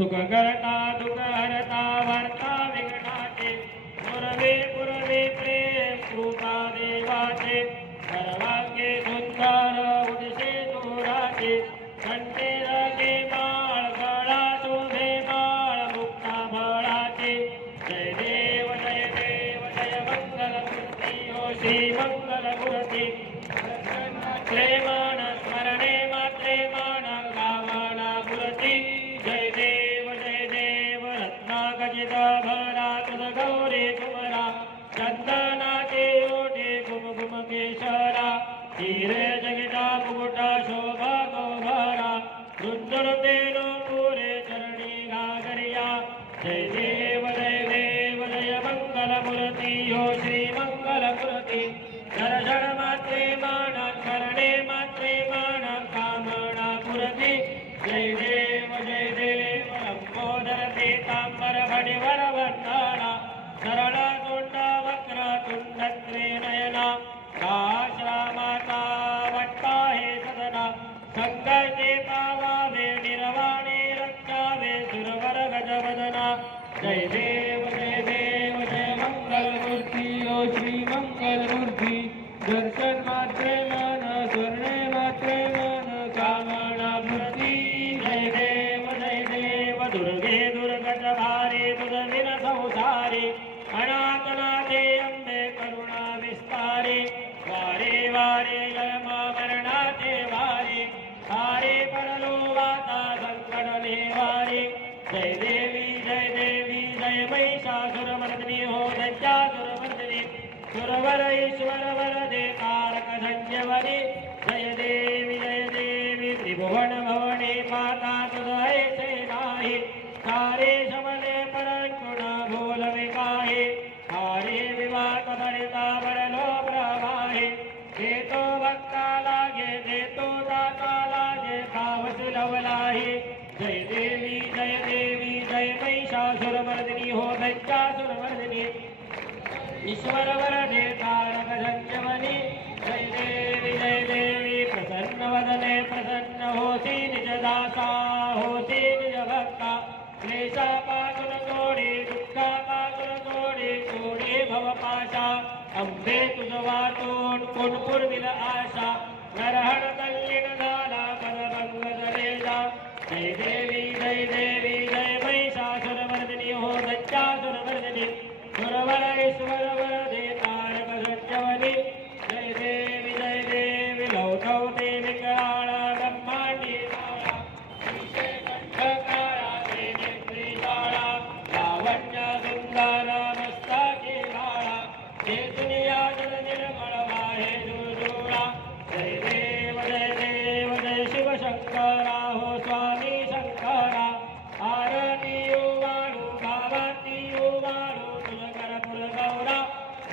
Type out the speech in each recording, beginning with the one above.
सुख करता दुख हरता वार्ता विघ्नाचे पुरवे पुरवे प्रेम कृपा देवाचे सर्वांगे सुंदर उदिसे तुराचे कंठे रगे माळ गळा शोभे माळ मुक्ता बळाचे जय देव जय मंगल मूर्ती हो श्री मंगल मूर्ती प्रेमान स्मरणे मात्रे मान गावना मूर्ती जय देव रत्नागजित भरा तुझ गौरी कुमरा चंदनाचे ओढे गुम गुम केशरा हिरे जगिता मुकुटा शोभा गौभरा रुद्रतेनो पुरे चरणी घागरिया जय देव जय मंगल मूर्ती हो श्री मंगल मूर्ती दर्शन मात्रे मान स्मरणे मात्रे मान कामना मूर्ती जय देव लंबोदर पीतांबर फणिवर वंदना सरळ तोंड वक्र तुंड नयना आश्रमाता वट्टा हे सदना संकटे पावावे निर्वाणे रक्षावे सुरवर गजवदना जय देव जय मंगल मूर्ती ओ श्री मंगल मूर्ती दर्शन मात्रे मन स्मरणे मात्रे मन कामना मूर्ती जय देव दुर्गे दुर्गत भारे तुझ विन संसारे अनाथनाथे अंबे करुणा विस्तारे वारे वारे जयमा मरणाचे वारे हारे पडलो वाता संकट निवारे जय देवी जय महिषासुरमर्दिनी हो दत्तासुरमर्दिनी सुरवर ईश्वर वरदे कारक संजवनी जय देवी त्रिभुवन भवने माता तुझ ऐसे नाही सारे शमने परंतु न बोलवे काहे हारे विवाक भरता बरलो प्रवाहे देतो भक्ता लागे देतो दाता लागे खावस लवलाहे जय देवी जय महिषासुरमर्दिनी हो दैत्यासुरमर्दिनी ईश्वर वरदे तारक संजवनी जय देवी प्रसन्न वदने प्रसन्न होसी निज दासा होसी निज भक्ता क्लेशा पासुन तोडे दुःखा पासुन तोडे भवपाशा अंबे तुझ वाटून कोण पुरविल आशा नरहण तल्लीन झाला पदभंग जलेजा जय देवी जय महिषासुरमर्दिनी हो दत्तासुरमर्दिनी सुरवर ईश्वर वरदे तारक संजवनी जय देवी लौटवते विकराळा ब्रह्मांडी काळा कंठकाळा नेत्री काळा लावण्य सुंदर मस्तकी काळा हे दुनिया जन निर्मळ वाहे जुळजुळा जय देव जय शिवशंकरा हो स्वामी शंकरा आरती वाळू भावाती वाळू तुझ कर्पूर गौरा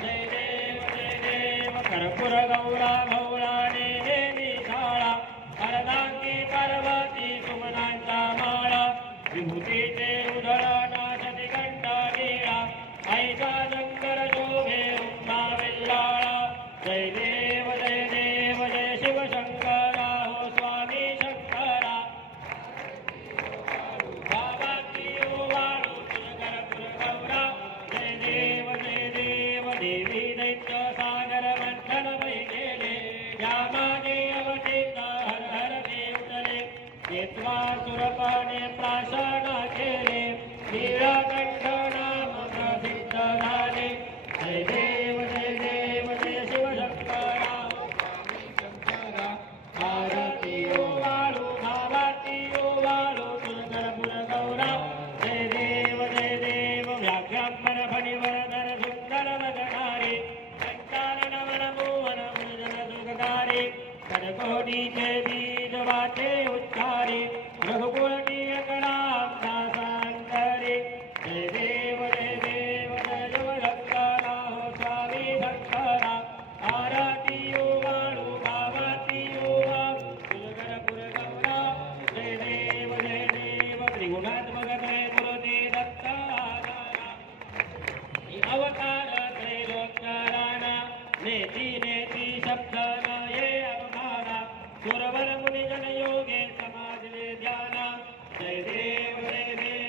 जय देव कर्पूर गौरा भौराणे देवी शाळा अर्धांगी पार्वती सुमनांचा माळा विभूतीचे उधळ नाशती कंठा नीळा आईचा शंकर शोभे उमा वेल्लाळा जय देव जय शिवशंकरा हो स्वामी शंकरा भावाती वाळू तुझ कर्पूर गौरा जय देव देवी दैत्य सागर मंथन वै गेले या मागे अवचित हर हर देवतले केत्वा सुरपाने प्राशन केले नीळकंठ नाम प्रसिद्ध झाले जय देव जय शिवशंकरा शंकरा आरती वाळू भावाती वाळू तुझ कर्पूर गौरा जय देव व्याघ्रांबर फणिवरधर सुंदर वदनारे संचारण वन मोहन मुजन सुखकारे कडकोटीचे बीज वाचे उच्चारे रघुकुल टिळकराम दासांतरे जय देव जय शिवशंकरा हो स्वामी शंकरा आरती वाळू भावाती वाळू तुझ कर्पूर गौरा जय देव त्रिगुणात्मक त्रयमूर्ती दत्ता अवतार त्रैलोक्यराणा नेती शब्द ये अवमाना सुरवर मुनिजन योगे समाजले ध्याना जय देव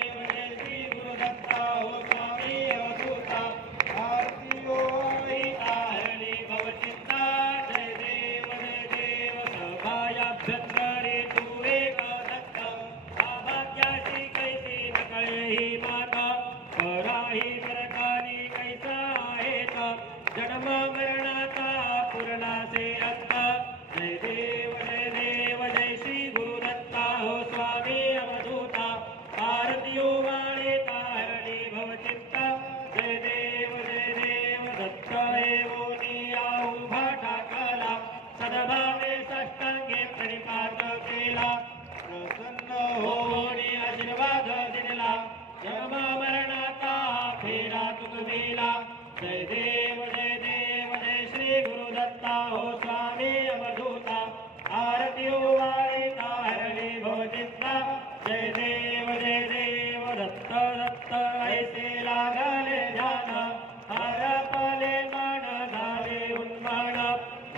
निर्वाध दिनला जन्मा मरणाचा फेरा चुकविला जय देव जय श्री गुरुदत्ता हो स्वामी अवधूता आरती वाळीता हरली भवचित्ता जय देव दत्त दत्त ऐसे लागले ध्यान हरपले मन झाले उन्माण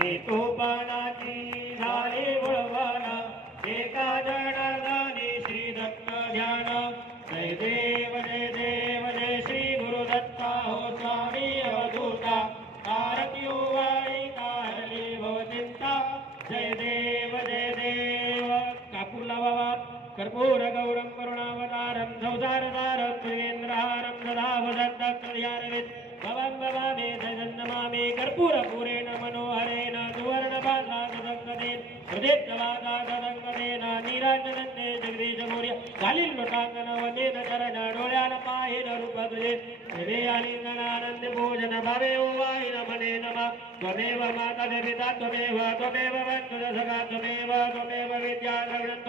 हेतूपणाची झाली वळवण एका जनार्दनी श्री दत्त ध्यान जय देव जय श्री गुरुदत्ता हो स्वामी अवधूता आरती वाळीता हरली भवचिंता जय देव कापूर लावावा कर्पूर गौरम करुणावतारम संसारसारम त्रिवेंद्रहारम सदा वदत्तक्रियारवित् भवं भवामि जगन्नमामि कर्पूरपूरेण मनोहरेण सुवर्णपाशासंगतेन हृदित्वादासंगतेन नीराजनन्ते जगदीशमौर्य खालील लोटांगण वंदेन चरण डोळ्याला पाहिल रूप तुझे हृदय आलिंगनानंद पूजन भावे ओवाहिन मने नमः त्वमेव माता पिता त्वमेव वंशज सखा त्वमेव विद्या द्रविणं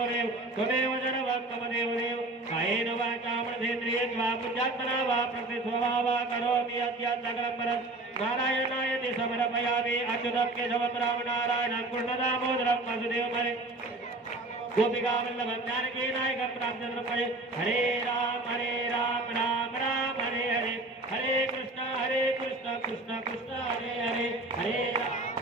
त्वमेव सर्वं त्वमेव देव कायेन वाचा मनसेन्द्रियेण वा बुद्ध्यात्मना वा प्रकृतिस्वभावा करोमि अद्यात्मकं परं नारायणाय ते समर्पयामि अच्युतं केशवं रामनारायणं कृष्णदामोदरं वासुदेवं हरे गोपिका वल्लभं जानकी नायकं रामचन्द्रं हरे राम राम राम हरे हरे कृष्ण कृष्ण कृष्ण हरे हरे हरे राम